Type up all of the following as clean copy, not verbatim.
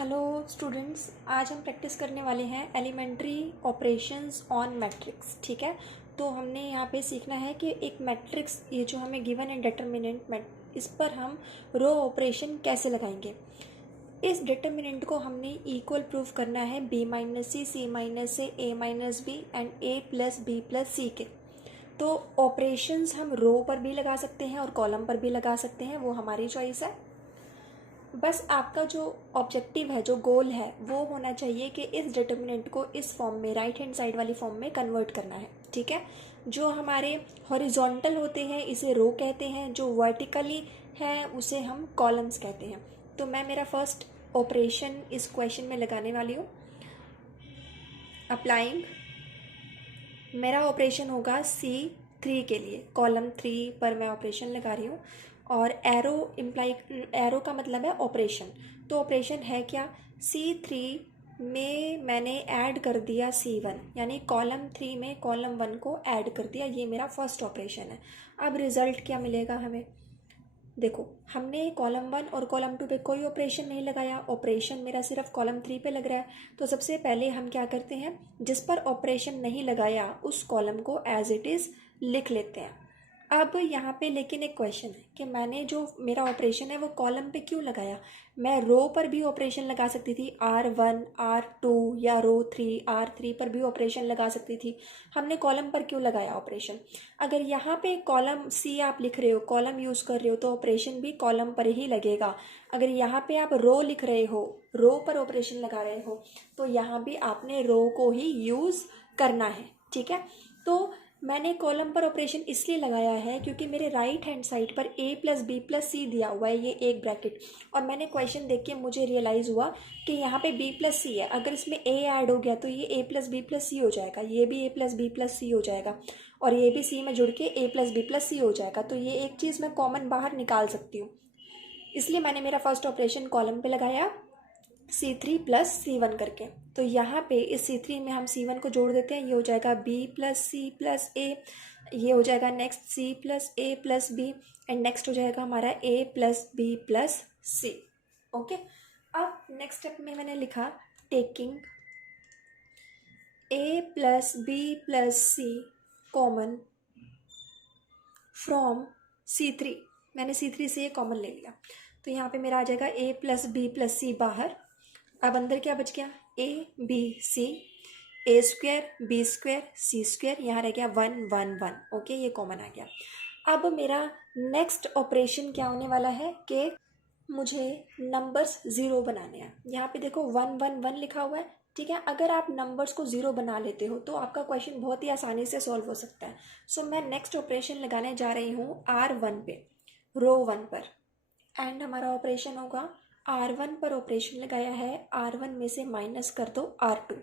Hello students, आज हम practice करने वाले हैं एलिमेंट्री ऑपरेशंस ऑन मैट्रिक्स। ठीक है, तो हमने यहाँ पे सीखना है कि एक मैट्रिक्स, ये जो हमें गिवन एंड डिटर्मिनेंट, इस पर हम रो ऑपरेशन कैसे लगाएंगे। इस डिटर्मिनेंट को हमने इक्वल प्रूफ करना है B minus C minus A minus B and A plus B plus C के। तो ऑपरेशंस हम रो पर भी लगा सकते हैं और कॉलम पर भी लगा सकते हैं, वो हमारी चॉइस है। बस आपका जो ऑब्जेक्टिव है, जो गोल है, वो होना चाहिए कि इस डिटर्मिनेंट को इस फॉर्म में, राइट हैंड साइड वाली फॉर्म में कन्वर्ट करना है। ठीक है, जो हमारे हॉरिजॉन्टल होते हैं इसे रो कहते हैं, जो वर्टिकली है उसे हम कॉलम्स कहते हैं। तो मैं मेरा फर्स्ट ऑपरेशन इस क्वेश्चन में लगाने वाली हूँ। अप्लाइंग, मेरा ऑपरेशन होगा C3 के लिए, कॉलम 3 पर मैं ऑपरेशन लगा रही हूँ। और एरो का मतलब है ऑपरेशन। तो ऑपरेशन है क्या, C3 में मैंने ऐड कर दिया C1, यानी कॉलम 3 में कॉलम 1 को ऐड कर दिया। ये मेरा फर्स्ट ऑपरेशन है। अब रिजल्ट क्या मिलेगा हमें, देखो हमने कॉलम 1 और कॉलम 2 पे कोई ऑपरेशन नहीं लगाया, ऑपरेशन मेरा सिर्फ कॉलम 3 पे लग रहा है। तो सबसे पहले हम क्या करते हैं, जिस पर ऑपरेशन नहीं लगाया उस कॉलम को एज इट इज़ लिख लेते हैं। अब यहाँ पे लेकिन एक क्वेश्चन है कि मैंने जो मेरा ऑपरेशन है वो कॉलम पे क्यों लगाया। मैं रो पर भी ऑपरेशन लगा सकती थी, R1 R2 या रो 3 R3 पर भी ऑपरेशन लगा सकती थी। हमने कॉलम पर क्यों लगाया ऑपरेशन। अगर यहाँ पे कॉलम C आप लिख रहे हो, कॉलम यूज़ कर रहे हो, तो ऑपरेशन भी कॉलम पर ही लगेगा। अगर यहाँ पे आप रो लिख रहे हो, रो पर ऑपरेशन लगा रहे हो, तो यहाँ भी आपने रो को ही यूज़ करना है। ठीक है, तो मैंने कॉलम पर ऑपरेशन इसलिए लगाया है क्योंकि मेरे राइट हैंड साइड पर a प्लस बी प्लस सी दिया हुआ है, ये एक ब्रैकेट। और मैंने क्वेश्चन देख के मुझे रियलाइज़ हुआ कि यहाँ पे b प्लस सी है, अगर इसमें a ऐड हो गया तो ये a प्लस बी प्लस सी हो जाएगा, ये भी a प्लस बी प्लस सी हो जाएगा, और ये भी c में जुड़ के a प्लस बी प्लस सी हो जाएगा। तो ये एक चीज़ मैं कॉमन बाहर निकाल सकती हूँ, इसलिए मैंने मेरा फर्स्ट ऑपरेशन कॉलम पे लगाया C3 प्लस C1 करके। तो यहाँ पे इस C3 में हम C1 को जोड़ देते हैं, ये हो जाएगा B plus C plus A, ये हो जाएगा next C plus A plus B, and next हो जाएगा हमारा A plus B plus C. Okay, अब नेक्स्ट स्टेप में मैंने लिखा taking A plus B plus C common from C3। मैंने C3 से ये कॉमन ले लिया, तो यहाँ पे मेरा आ जाएगा A plus B plus C बाहर। अब अंदर क्या बच गया, ABC, A square B square C square, यहाँ रह गया 1 1 1। ओके, ये कॉमन आ गया। अब मेरा नेक्स्ट ऑपरेशन क्या होने वाला है कि मुझे नंबर्स ज़ीरो बनाने हैं। यहाँ पे देखो 1 1 1 लिखा हुआ है। ठीक है, अगर आप नंबर्स को ज़ीरो बना लेते हो तो आपका क्वेश्चन बहुत ही आसानी से सॉल्व हो सकता है। सो मैं नेक्स्ट ऑपरेशन लगाने जा रही हूँ R1 पे, रो 1 पर, एंड हमारा ऑपरेशन होगा R1 पर ऑपरेशन लगाया है, R1 में से माइनस कर दो R2।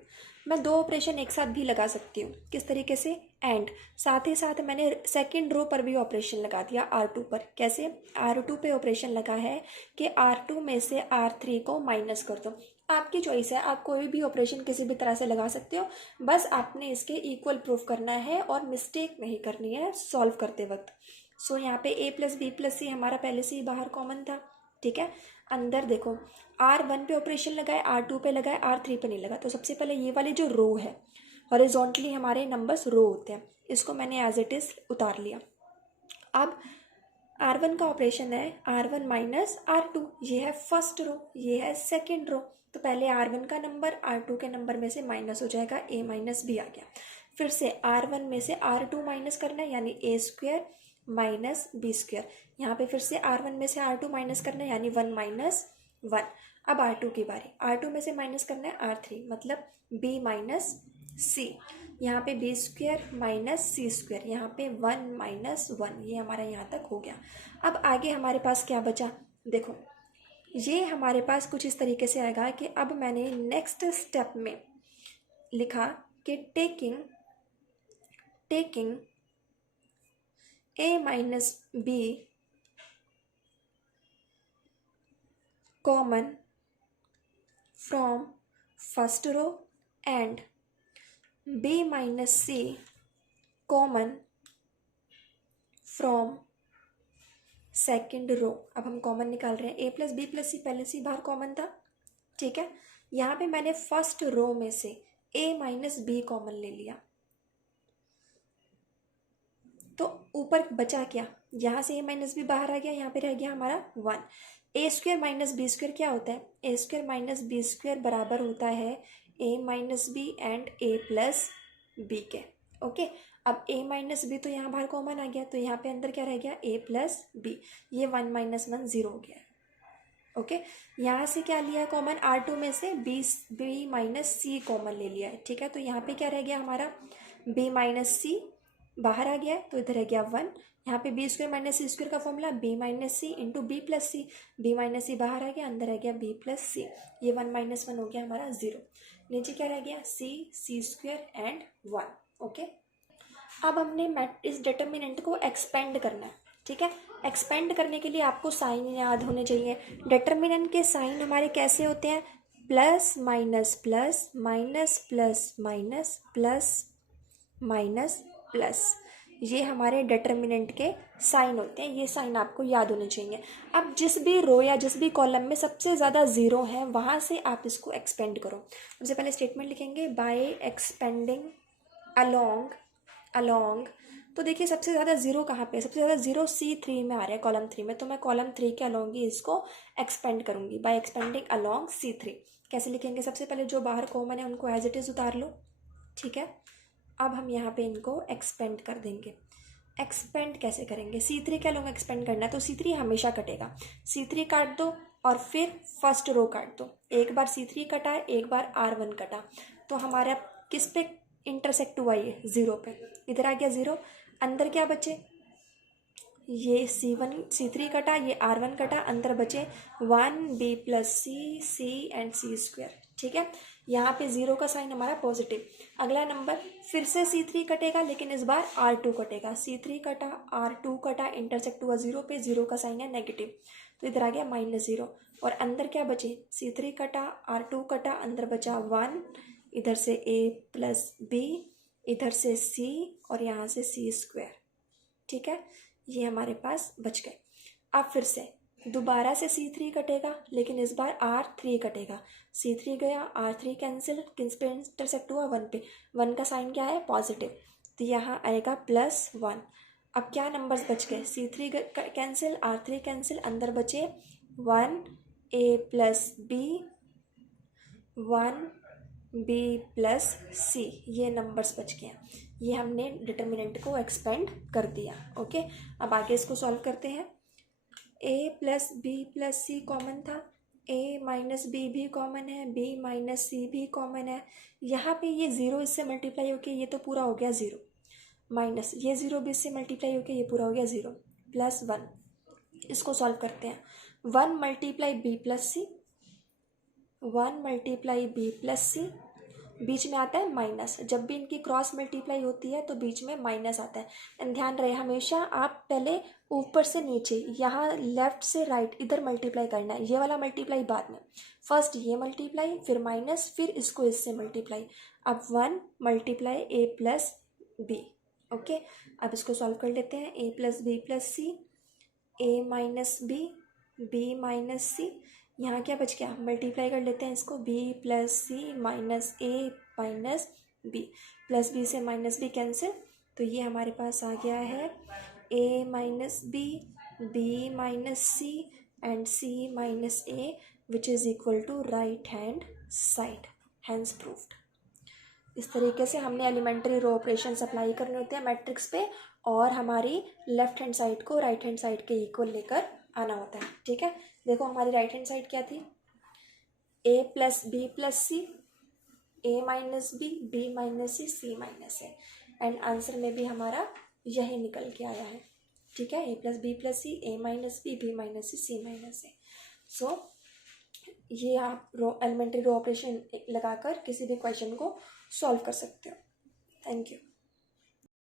मैं दो ऑपरेशन एक साथ भी लगा सकती हूँ, किस तरीके से, एंड साथ ही साथ मैंने सेकंड रो पर भी ऑपरेशन लगा दिया R2 पर। कैसे, R2 पे ऑपरेशन लगा है कि R2 में से R3 को माइनस कर दो। आपकी चॉइस है, आप कोई भी ऑपरेशन किसी भी तरह से लगा सकते हो, बस आपने इसके इक्वल प्रूफ करना है और मिस्टेक नहीं करनी है सॉल्व करते वक्त। सो यहाँ पे A प्लस बी प्लस सी हमारा पहले से ही बाहर कॉमन था। ठीक है, अंदर देखो R1 पे ऑपरेशन लगाए, R2 पे लगाए, R3 पे नहीं लगा। तो सबसे पहले ये वाली जो रो है, हॉरिजॉन्टली हमारे नंबर्स रो होते हैं, इसको मैंने एज इट इज़ उतार लिया। अब R1 का ऑपरेशन है R1 माइनस R2, ये है फर्स्ट रो, ये है सेकेंड रो। तो पहले R1 का नंबर R2 के नंबर में से माइनस हो जाएगा, A माइनस बी आ गया। फिर से R1 में से R2 माइनस करना है, यानी A square minus B square. यहाँ पे फिर से R1 में से R2 माइनस करना है, यानी 1 माइनस 1। अब R2 की बारी, R2 में से माइनस करना है R3, मतलब B माइनस सी। यहाँ पे बी स्क्वायर माइनस सी स्क्वायर, यहाँ पे 1 माइनस 1, ये हमारा यहाँ तक हो गया। अब आगे हमारे पास क्या बचा, देखो ये हमारे पास कुछ इस तरीके से आएगा कि अब मैंने नेक्स्ट स्टेप में लिखा कि taking A minus B common from first row and B minus C common from second row. अब हम कॉमन निकाल रहे हैं, A plus B plus C पहले से ही बाहर कॉमन था, ठीक है, यहाँ पे मैंने फर्स्ट रो में से a माइनस बी कॉमन ले लिया, तो ऊपर बचा क्या, यहाँ से a माइनस बी बाहर आ गया, यहाँ पे रह गया हमारा 1। A square minus B square क्या होता है, A square minus B square बराबर होता है a minus B and a plus B के। ओके, अब a माइनस बी तो यहाँ बाहर कॉमन आ गया, तो यहाँ पे अंदर क्या रह गया, a प्लस बी, ये 1 माइनस 1 0 हो गया। ओके, यहाँ से क्या लिया कॉमन, R2 में से बी माइनस सी कॉमन ले लिया है। ठीक है, तो यहाँ पे क्या रह गया हमारा, b माइनस सी बाहर आ गया है, तो इधर रह गया 1। यहाँ पे बी स्क्वायर माइनस सी स्क्वायर का फॉर्मूला b माइनस सी इंटू बी प्लस सी, बी माइनस सी बाहर आ गया, अंदर रह गया b प्लस सी, ये 1 माइनस 1 हो गया हमारा 0। नीचे क्या रह गया, सी स्क्वायर एंड 1। ओके, अब हमने इस डिटर्मिनेंट को एक्सपेंड करना है। ठीक है, एक्सपेंड करने के लिए आपको साइन याद होने चाहिए। डिटर्मिनेंट के साइन हमारे कैसे होते हैं, plus minus plus, minus plus minus, plus minus plus, ये हमारे डिटर्मिनेंट के साइन होते हैं। ये साइन आपको याद होने चाहिए। अब जिस भी रो या जिस भी कॉलम में सबसे ज़्यादा ज़ीरो है वहाँ से आप इसको एक्सपेंड करो। सबसे पहले स्टेटमेंट लिखेंगे, बाय एक्सपेंडिंग अलोंग तो देखिए सबसे ज़्यादा जीरो कहाँ पे है, सबसे ज़्यादा जीरो C3 में आ रहा है, कॉलम 3 में, तो मैं कॉलम 3 के अलोंग ही इसको एक्सपेंड करूँगी बाय एक्सपेंडिंग अलोंग C3। कैसे लिखेंगे, सबसे पहले जो बाहर कॉमन है उनको एज इट इज़ उतार लो। ठीक है, अब हम यहाँ पे इनको एक्सपेंड कर देंगे। एक्सपेंड कैसे करेंगे, C3 के अलोंग एक्सपेंड करना है, तो C3 हमेशा कटेगा, C3 काट दो और फिर फर्स्ट रो काट दो। एक बार C3 कटा है, एक बार R1 कटा, तो हमारा किस पे इंटरसेक्ट हुआ, ये 0 पे, इधर आ गया 0। अंदर क्या बचे, ये C3 कटा, ये R1 कटा, अंदर बचे 1 b plus C and C square. ठीक है, यहाँ पे 0 का साइन हमारा पॉजिटिव। अगला नंबर फिर से C3 कटेगा, लेकिन इस बार R2 कटेगा। C3 कटा, R2 कटा, इंटरसेक्ट हुआ 0 पे, 0 का साइन है नेगेटिव, तो इधर आ गया -0। और अंदर क्या बचे, C3 कटा, R2 कटा, अंदर बचा 1, इधर से a प्लस बी, इधर से c और यहाँ से सी स्क्वायर। ठीक है, ये हमारे पास बच गए। अब फिर से दोबारा से C3 कटेगा, लेकिन इस बार R3 कटेगा। C3 गया, R3 कैंसिल, किस पे इंटरसेक्ट हुआ, 1 पे, 1 का साइन क्या है, पॉजिटिव, तो यहाँ आएगा +1। अब क्या नंबर्स बच गए, C3 कैंसिल, R3 कैंसिल, अंदर बचे 1 a plus B, 1 b plus C, ये नंबर्स बच गए। ये हमने डिटर्मिनेंट को एक्सपेंड कर दिया। ओके, अब आगे इसको सॉल्व करते हैं। a plus B plus C common था, a माइनस बी भी कॉमन है, b माइनस सी भी कॉमन है। यहाँ पे ये 0 इससे मल्टीप्लाई होके ये तो पूरा हो गया 0, माइनस ये 0 भी इससे मल्टीप्लाई होके ये पूरा हो गया 0, +1। इसको सॉल्व करते हैं, 1 मल्टीप्लाई बी प्लस सी, 1 मल्टीप्लाई बी प्लस सी, बीच में आता है माइनस। जब भी इनकी क्रॉस मल्टीप्लाई होती है तो बीच में माइनस आता है। एंड ध्यान रहे हमेशा आप पहले ऊपर से नीचे, यहाँ लेफ्ट से राइट इधर मल्टीप्लाई करना है, ये वाला मल्टीप्लाई बाद में, फर्स्ट ये मल्टीप्लाई, फिर माइनस, फिर इसको इससे मल्टीप्लाई। अब 1 multiply a plus B. Okay, अब इसको सॉल्व कर लेते हैं, a plus B plus C, a minus B minus C, यहाँ क्या बच गया, मल्टीप्लाई कर लेते हैं इसको, b plus C minus a minus B, plus B से माइनस बी कैंसिल, तो ये हमारे पास आ गया है a minus B minus C and c minus a which is equal to right hand side, hence proved. इस तरीके से हमने एलिमेंट्री रो ऑपरेशंस अप्लाई करने होते हैं मैट्रिक्स पे, और हमारी लेफ्ट हैंड साइड को राइट हैंड साइड के इक्वल लेकर आना होता है। ठीक है, देखो हमारी राइट हैंड साइड क्या थी, a plus B plus C, a minus B minus C minus A, and answer में भी हमारा यही निकल के आया है। ठीक है, a plus C, a minus B minus C minus A. So ये आप एलिमेंट्री रो ऑपरेशन लगाकर किसी भी क्वेश्चन को सॉल्व कर सकते हो। Thank you.